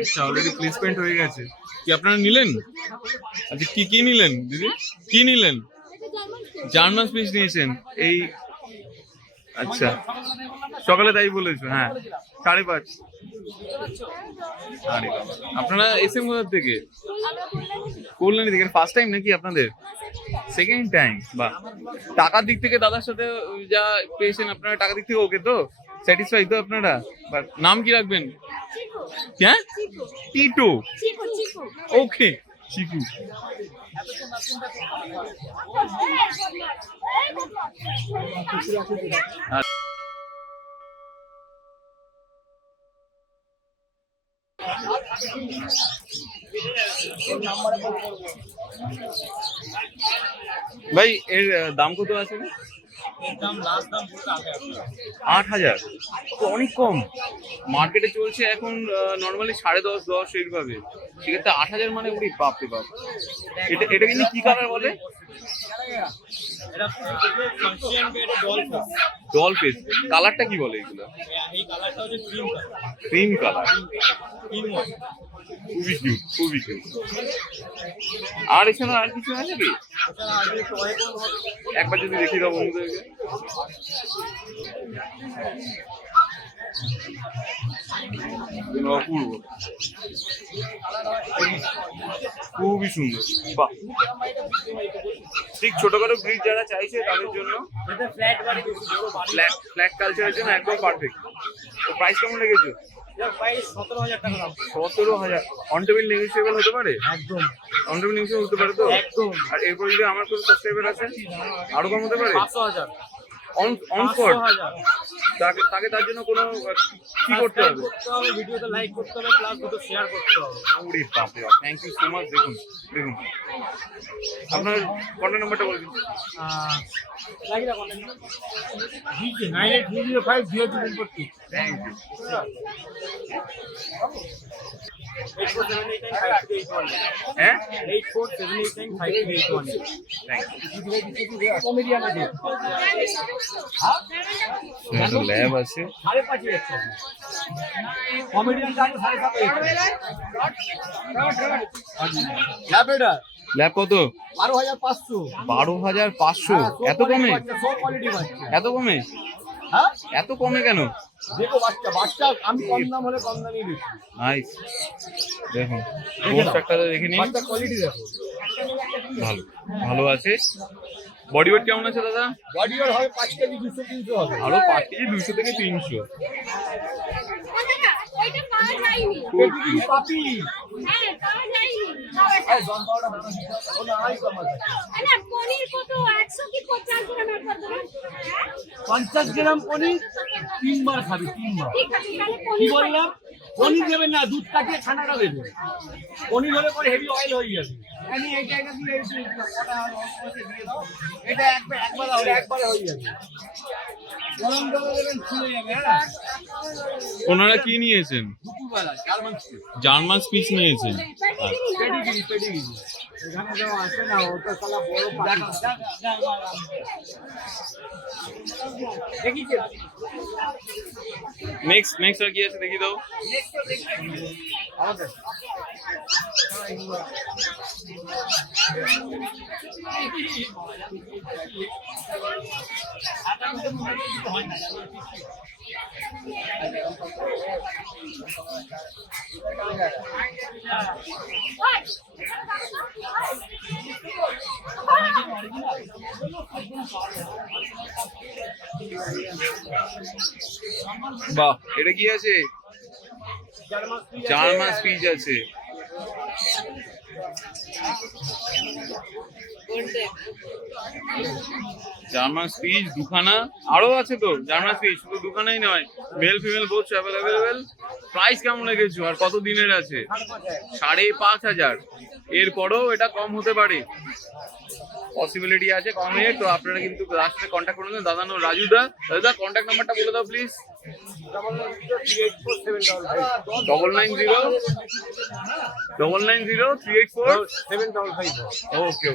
আচ্ছা, already placement হয়ে গেছে। কি আপনারা নিলেন? আচ্ছা, কি নিলেন দিদি? কি নিলেন? জার্মান স্পিচ নিয়েছেন। এই আচ্ছা, সকালে তাই বলেছো। হ্যাঁ, 5:30। আরে বাবা, আপনারা এসেছেন কোথা থেকে? কল্যাণী থেকে। ফার্স্ট টাইম নাকি আপনাদের? Second time. বাহ, টাকার দিক থেকে দাদার সাথে যা পেয়েছেন আপনারা, টাকার দিক থেকে ওকে তো? স্যাটিসফাই তো আপনারা? বাট নাম কি রাখবেন? হ্যাঁ, টিটো। ওকে, চিকু। ভাই এর দাম কত আছে? 8,000, তো অনেক কম। মার্কেটে চলছে এখন নর্মালি 10.5-10 এইভাবে। সেক্ষেত্রে 8,000 মানে উনি বাপরে বাপ। এটা কিন্তু কি কালার বলে? Doll face. কালারটা কি বলে এগুলো? Cream colour. খুবই কিউট, খুবই কিউট। আর এছাড়া আর কিছু আছে কি? একবার যদি দেখিয়ে দাও বন্ধুদেরকে। অপূর্ব, খুবই সুন্দর। বাহ, ঠিক ছোটখাটো ব্রিজ যারা চাইছে তাদের জন্য, ফ্ল্যাট কালচারের জন্য একদম পারফেক্ট। তো প্রাইস কেমন লেগেছে? 17,000। অন টেবিল নেগোশিয়েবল হতে পারে? একদম অন টেবিল নেগোশিয়েবল হতে পারে তো? একদম। আর এরপর যদি আমার কোনো সাবস্ক্রাইবার আছে আরো কম হতে পারে? 500,000 অন স্পট। তাকে তার জন্য কোনো কি করতে হবে? ভিডিওতে লাইক করতে হবে, প্লাস ভিডিও শেয়ার করতে হবে। ওরে বাপ রে বাপ, থ্যাংক ইউ সো মাচ। দেখুন আপনার কন্ট্যাক্ট নাম্বারটা বলে দিন। 98050242। Thank you. 8478953818। হ্যাঁ, 8478953818। Thank you. কমেডিয়ান আছে, ল্যাব আছে 5.5। কমেডিয়ান আছে 7.5। ল্যাব কত? 12,500। 12,500? এত কমে? এত কমে? হ্যাঁ, এত কমে কেন? দেখো বাচ্চা আমি কম দাম হলে কম দামই বেশি। নাইস। দেখুন পোস্টারটা দেখে নিন, বাচ্চা কোয়ালিটি দেখো। ভালো আছে। বডি ওয়েট কেমন আছে দাদা? বডি ওয়েট হবে 5 কেজি 200-300 হবে। আরো 5 কেজি 200 থেকে 300। ওইটা পাওয়া যায়নি। পাপি হ্যাঁ, পাওয়া যায়নি। এই জনপাওয়াটা ওনা আই কমাল। আরে পনির কত? 100 কি 50 গ্রামের কত? 50 গ্রাম পনির 3 বার খাবি, 3 বার। ঠিক আছে, তাহলে পনির কি বললাম? পনির দেবে না, দুধ কাটিয়ে ছানাটা দেবে। পনির হলে পরে হেভি অয়েল হয়ে যাবে। আমি এইটা দিয়ে কটা অল্পতে দিয়ে দাও। এটা একবার হয়ে যাবে। গরম জলে দেবেন, ফুলে যাবে। হ্যাঁ, ওনারা কি নিয়েছেন? দুপুরবেলা জার্মান স্পিচ নিয়েছেন। পেডিগ্রি এখানে যাও আসে না, ওটা শালা বড় পাখি। দেখিছে নেক্সট আর কি আছে দেখি দাও। আমাদের বাহ, এটা কি আছে? জার্মান স্পিচ আছে। জার্মান স্পিচ দুখানা, আরো আছে তো জার্মান স্পিচ, শুধু দুখানাই নয়, mail female both available. Price কেমন লেগেছে আর কত দিনের আছে? 5,500। এরপরও এটা কম হতে পারে, পসিবিলিটি আছে কমের। তো আপনারা কিন্তু দাদার সাথে কন্ট্যাক্ট করে নেবেন। দাদা রাজু দা, দাদা কন্ট্যাক্ট নাম্বারটা বলে দাও প্লিজ। 990990384755। ওকে।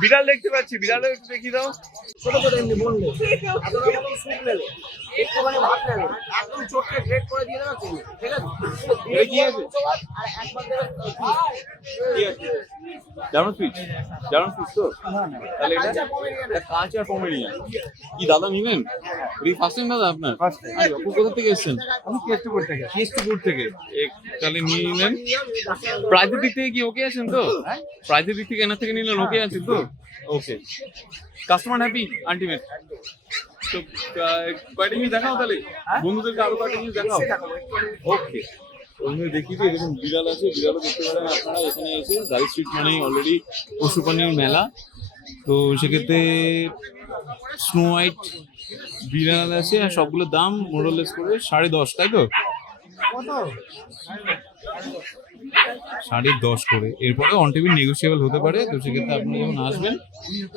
বিড়াল দেখতে পাচ্ছি, বিড়ালও একটু দেখিয়ে দাও। ছোট ছোট এমনি বললে এতটা বলো স্যুপ নেবে একটুখানি ভাত নেবে একদম চটকে গ্রেট করে দিয়ে দেবে তুমি, ঠিক আছে? এই কি আছে? আর একবার দেবে কি আছে? জার্মান সুইচ, জার্মান সুইচ তো? তাহলে এটা কাঁচা পমেরিয়ান। কি দাদা নিলেন? এই ফার্স্ট টাইম দাদা আপনার? First time. আরে আপনি কোথা থেকে এসেছেন? আমি কেষ্টপুর থেকে। কেষ্টপুর থেকে। তাহলে নিয়ে নিলেন। প্রাইজের দিক থেকে কি ওকে আছেন তো? প্রাইজের দিক থেকে এনার থেকে নিলেন ওকে আছেন তো? ওকে। Customer happy ultimate. তো কয়টা জিনিস দেখাও তাহলে, বন্ধুদেরকে আরো কয়টা জিনিস দেখাও। ওকে, ওখানে দেখি যে এরকম বিড়াল আছে, বিড়ালও দেখতে পারেন আপনারা এখানে এসে। গাড়ি স্ট্রিট মানেই অলরেডি পশু প্রাণীর মেলা। তো সেক্ষেত্রে স্নো হোয়াইট বিড়াল আছে আর সবগুলোর দাম মোরলেস করে 10.5, তাই তো? 10.5 করে। এরপরে অন টেবিল নেগোসিয়েবল হতে পারে। তো সেক্ষেত্রে আপনি যখন আসবেন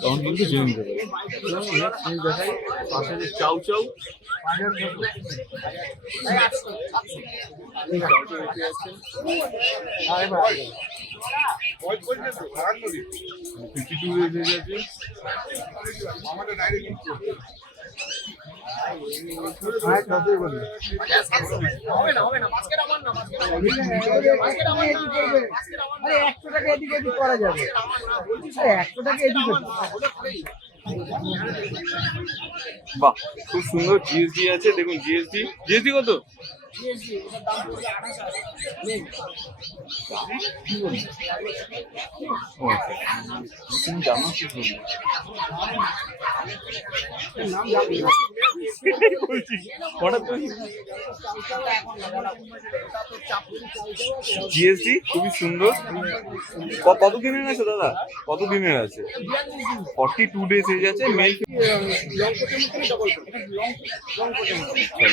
তখন কিন্তু জেনে নিতে পারেন। দেখাই পাশে যে চাউ চাউ, হবে না হবে না বাস্কেট আমার না, বাস্কেট আমার না, বাস্কেট আমার না, আরে 100 টাকা এদিক ওদিক করা যাবে। আরে 100 টাকা এদিক ওদিক। বাহ খুব সুন্দর। জিএসডি আছে, দেখুন জিএসডি। জিএসডি কত? জিএসডি খুবই সুন্দর। কতদিনের আছে দাদা? কতদিনের আছে? 42 ডেজ এজ আছে। মেল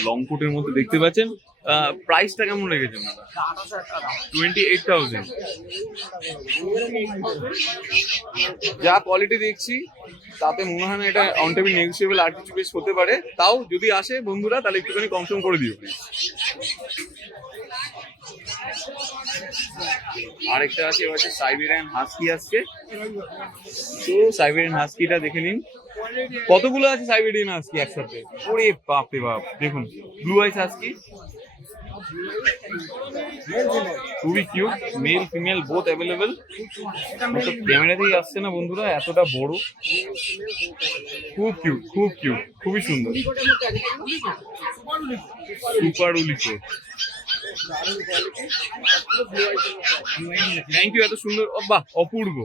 লং কোটের মধ্যে দেখতে পাচ্ছেন। প্রাইসটা কেমন রেখেছেন দাদা? 28,000। যা কোয়ালিটি দেখছি তাতে মনে হয় না এটা অন টেবিল নেগোসিয়েবল আর কিছু বেশ হতে পারে। তাও যদি আসে বন্ধুরা তাহলে একটুখানি কম করে দিও প্লিজ। আরেকটা আছে, এবার সাইবেরিয়ান হাস্কি আসছে। তো সাইবেরিয়ান হাস্কিটা দেখে নিন। কতগুলো আছে সাইবেরিয়ান হাস্কি একসাথে? ওরে বাপ রে বাপ, দেখুন ব্লু আইস হাস্কি খুবই cute. Male female both available. ক্যামেরাতেই আসছে না বন্ধুরা, এতটা বড়। খুব কিউট, খুব কিউট, খুবই সুন্দর। সুপার উলিকো। থ্যাংক ইউ, এত সুন্দর। বাহ অপূর্ব।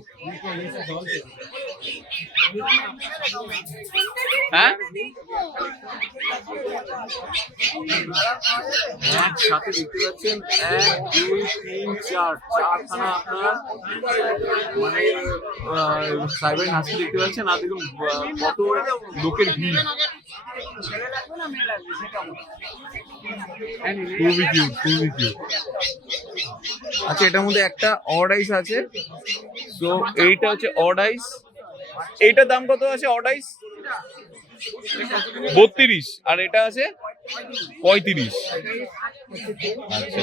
হ্যাঁ একসাথে দেখতে পাচ্ছেন 1, 2, 3, 4 চারখানা আপনারা মানে সাইবেরিয়ান হাস্কি দেখতে পাচ্ছেন। আর দেখুন কত লোকের ভিড়। খুবই কিউট, খুবই কিউট। আচ্ছা, এটার মধ্যে একটা অড আইস আছে। তো এইটা হচ্ছে অড আইস। এইটার দাম কত আছে অড আইস? 32। আর এটা আছে 35। আচ্ছা,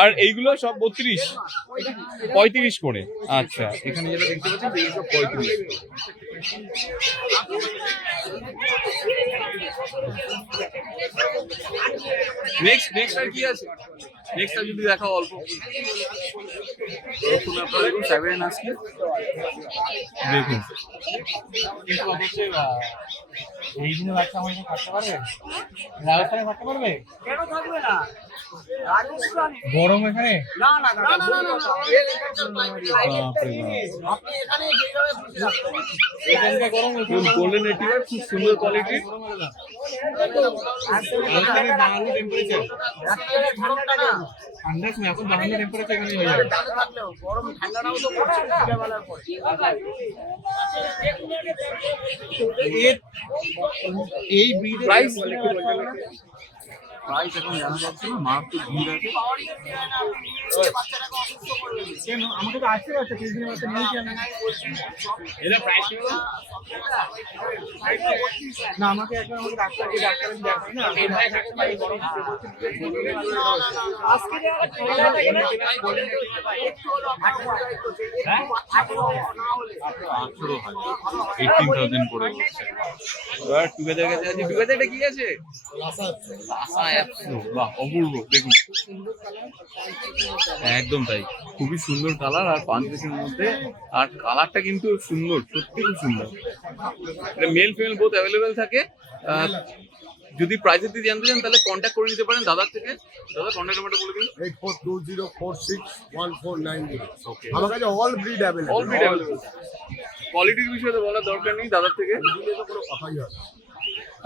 আর এইগুলো সব 32, 35 করে। আচ্ছা, এখানে যেটা দেখতে পাচ্ছেন এইগুলো সব 35। নেক্সট আর কি আছে? নেক্সট আর যদি দেখাও অল্প। আপনারা দেখুন সাইবেরিয়ান হাস্কি দেখুন। এই দিনে বাচ্চা আমার থাকতে পারবে? রাজস্থানে থাকতে পারবে? কেন থাকবে না? রাজস্থান গরম এখানে? না না না না না না, আপনি এখানে যেভাবে খুশি রাখতে পারেন। এখানকার গরম গোল্ডেন রেটিভার খুব সুন্দর কোয়ালিটির। এখানে 52 টেম্পারেচার। রাত্রে ঠান্ডা না, ঠান্ডা সময় এখন 52 টেম্পারেচার এখানে হয়ে যাবে। দাঁড়ে থাকলেও গরম ঠান্ডাটাও তো পড়ছে বিকেলবেলার পরে। এই ব্রিডের প্রাইস প্রাইস এখন জানা যাচ্ছে না, মারাত্মক ভিড় আছে। কেন আমাকে তো আসতে পারছে 30 দিনের মধ্যে নিয়ে যান এটা প্রাইস না আমাকে একবার আমাকে ডাক্তারকে দেখাই না আজকে হ্যাঁ 18,000 করে বলছে। এবার টুগেদার কাছে আছে, টুগেদারটা কি আছে? লাসা অ্যাপসো, বাহ অপূর্ব, দেখুন একদম তাই, খুবই সুন্দর কালার আর 5 পিসের মধ্যে, আর কালারটা কিন্তু সুন্দর, সত্যি খুব সুন্দর। এটা মেল ফিমেল বোথ অ্যাভেলেবেল থাকে। যদি প্রাইসের দিকে জানতে চান তাহলে কন্ট্যাক্ট করে নিতে পারেন দাদার থেকে। দাদা কন্ট্যাক্ট নাম্বারটা বলে দিন। 8420461490। ওকে, আমার কাছে all breed available. All breed available. কোয়ালিটির বিষয়ে তো বলার দরকার নেই দাদার থেকে। দিলে তো কোনো কথাই হয় না।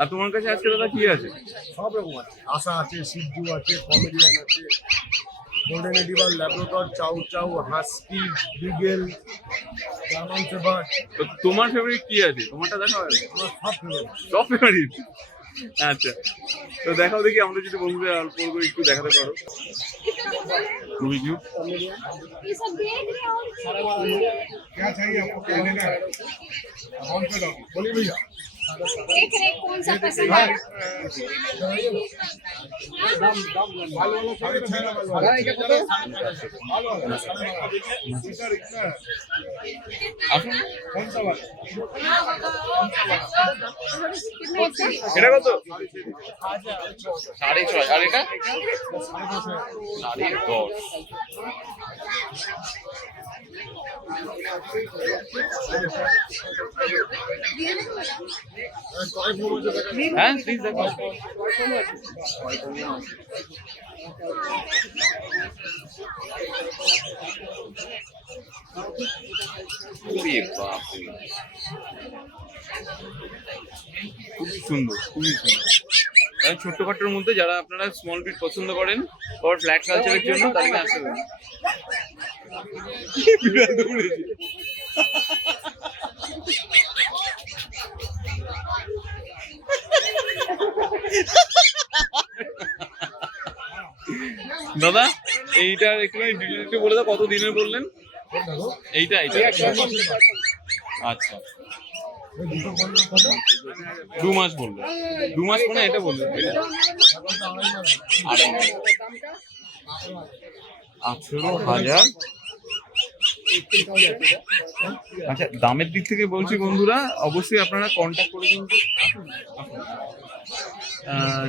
আর তোমার কাছে আজকে দাদা কি আছে? সব রকম আছে, আশা আছে, সিদ্ধু আছে, কমেডিয়ান আছে, গোল্ডেন এডিভার, ল্যাব্রাডর, চাউ চাউ, হাস্কি, বিগেল, জার্মান শেপার্ড, তো তোমার ফেভারিট কি আছে? তোমারটা দেখাও। আমার সব ফেভারিট। সব ফেভারিট, আচ্ছা তো দেখাও দেখি, আমরা যদি বন্ধুদের অল্প করে একটু দেখাতে পারো। খুবই কিউট। ये सब देख रहे हो क्या चाहिए आपको, क्या लेना है? कौन सा डॉग? बोलिए भैया। देख रहे कौन सा पसंद है আসুন, कौन सा वाला? এটা কত? 6.5। আর এটা 10.5। হ্যাঁ প্লিজ দেখো। খুবই সুন্দর, খুবই সুন্দর। ছোট্টখাটোর মধ্যে যারা আপনারা স্মল ব্রিড পছন্দ করেন আর ফ্ল্যাট কালচারের জন্য, তাদেরকে আসতে পারেন। বিড়াল দৌড়েছে। দাদা এইটা একটু বলে দাও, কত দিনের বললেন? এইটা আচ্ছা 2 মাস বললেন। 2 মাস মানে এটা বললেন 18,000। আচ্ছা দামের দিক থেকে বলছি বন্ধুরা, অবশ্যই আপনারা কন্ট্যাক্ট করে কিন্তু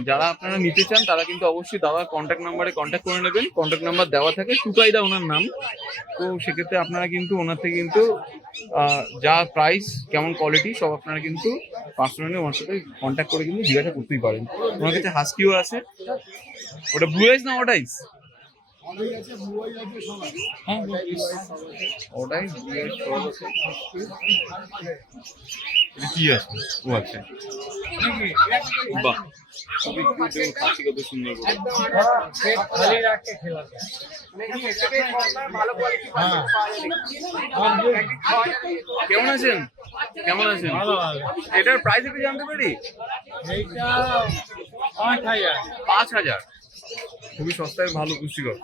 যারা আপনারা নিতে চান তারা কিন্তু অবশ্যই দাদার কন্ট্যাক্ট নাম্বারে কন্ট্যাক্ট করে নেবেন। কন্ট্যাক্ট নাম্বার দেওয়া থাকে, টুকাইদা ওনার নাম। তো সেক্ষেত্রে আপনারা কিন্তু ওনার থেকে কিন্তু যা প্রাইস, কেমন কোয়ালিটি সব আপনারা কিন্তু পার্সোনালি ওনার সাথে কন্ট্যাক্ট করে কিন্তু জিজ্ঞাসা করতেই পারেন। ওনার কাছে হাস্কিও আছে। ওটা ব্লু আইস না ওটা আইস? হ্যাঁ ওটাই কি আছে? ও আচ্ছা, বাহ খুবই খাসি, কত সুন্দর করে। খালি রাখতে খেলা কেমন আছেন? কেমন আছেন? এটার প্রাইস একটু জানতে পারি? এইটা 5000। 5000, খুবই সস্তায় ভালো পুষ্টিকর।